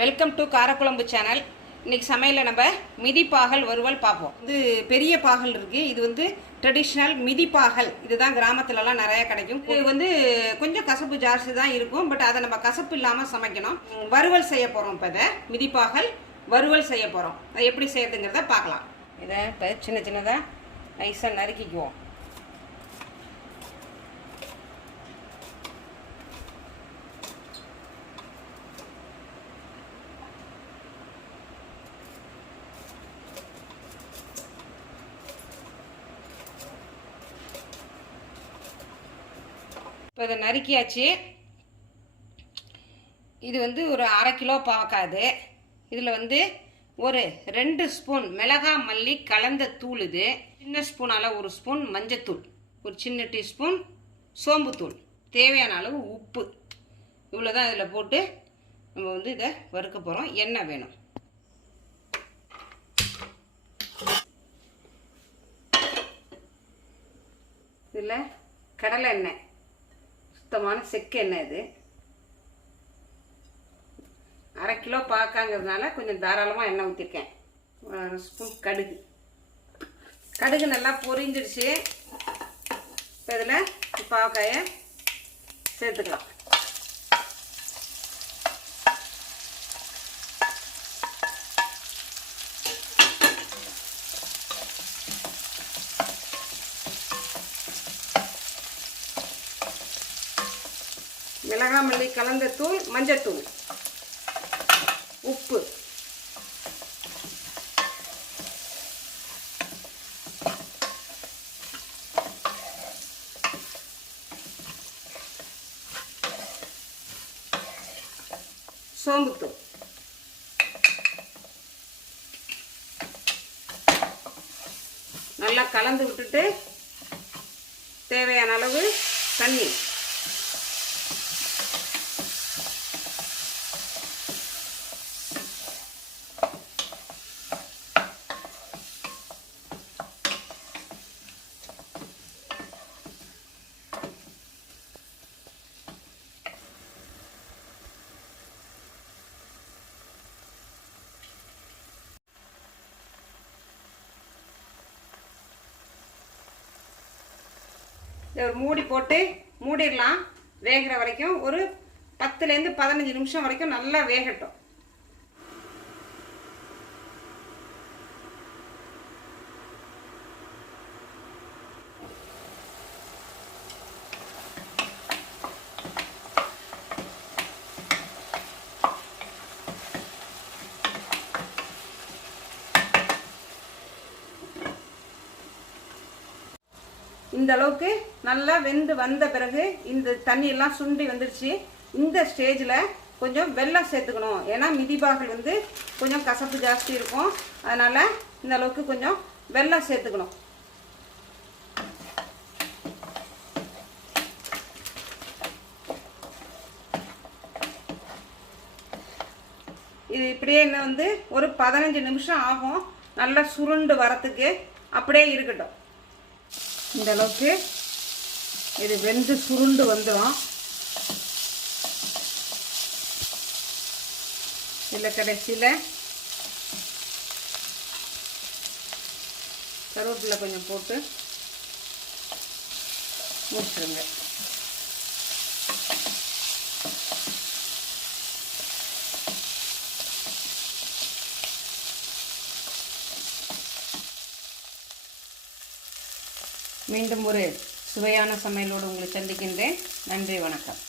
Welcome to kara kuzhambu channel. இன்றைக்கி சமையலில் நம்ம மிதிப்பாகல் வறுவல் பார்ப்போம். இது பெரிய பாகல் இருக்குது. இது வந்து ட்ரெடிஷ்னல் மிதிப்பாகல். இதுதான் கிராமத்துலலாம் நிறையா கிடைக்கும். இது வந்து கொஞ்சம் கசப்பு ஜாஸ்தி தான் இருக்கும். பட் அதை நம்ம கசப்பு இல்லாமல் சமைக்கணும். வறுவல் செய்ய போகிறோம். இப்போ இதை மிதிப்பாகல் வறுவல் செய்ய போகிறோம். அதை எப்படி செய்யறதுங்கிறத பார்க்கலாம். இதை இப்போ சின்ன சின்னதாக நைஸாக நறுக்கிக்குவோம். இப்போ இதை நறுக்கியாச்சு. இது வந்து ஒரு 1/2 கிலோ பாவக்காது. இதில் வந்து ஒரு 2 ஸ்பூன் மிளகா மல்லி கலந்த தூள், இது சின்ன ஸ்பூனால் 1 ஸ்பூன் மஞ்சத்தூள், ஒரு சின்ன டீஸ்பூன் சோம்புத்தூள், தேவையான அளவு உப்பு, இவ்வளோ தான் இதில் போட்டு நம்ம வந்து இதை வறுக்க போகிறோம். எண்ணெய் வேணும். இதில் கடலை எண்ணெய், சுத்தமான செக்கு எண்ணெய். இது 1/2 கிலோ பாக்காங்கிறதுனால கொஞ்சம் தாராளமாக எண்ணெய் ஊற்றிருக்கேன். 1 ஸ்பூன் கடுகு. கடுகு நல்லா பொரிஞ்சிடுச்சு. இப்போ இதில் பாவக்காயை சேர்த்துக்கலாம். மிளகாய் மல்லி கலந்த தூள், மஞ்சத்தூள், உப்பு, சோம்புத்தூள், நல்லா கலந்து விட்டுட்டு தேவையான அளவு தண்ணி. ஒரு மூடி போட்டு மூடிடலாம். வேகிற வரைக்கும் ஒரு 10லேருந்து 15 நிமிஷம் வரைக்கும் நல்லா வேகட்டும். இந்த அளவுக்கு நல்லா வெந்து வந்த பிறகு இந்த தண்ணியெல்லாம் சுண்டி வந்துடுச்சு. இந்த ஸ்டேஜில் கொஞ்சம் வெல்லம் சேர்த்துக்கணும். ஏன்னா மிதிபாகல் வந்து கொஞ்சம் கசப்பு ஜாஸ்தி இருக்கும். அதனால் இந்த அளவுக்கு கொஞ்சம் வெல்லம் சேர்த்துக்கணும். இது இப்படியே இன்னும் வந்து ஒரு 15 நிமிஷம் ஆகும் நல்லா சுருண்டு வரத்துக்கு. அப்படியே இருக்கட்டும். இந்த அளவுக்கு இது வெந்து சுருண்டு வந்துடும். இதில் கடைசியில் கருவேப்பிலை கொஞ்சம் போட்டு முடிச்சிடுங்க. மீண்டும் ஒரு சுவையான சமையலோடு உங்களை சந்திக்கின்றேன். நன்றி, வணக்கம்.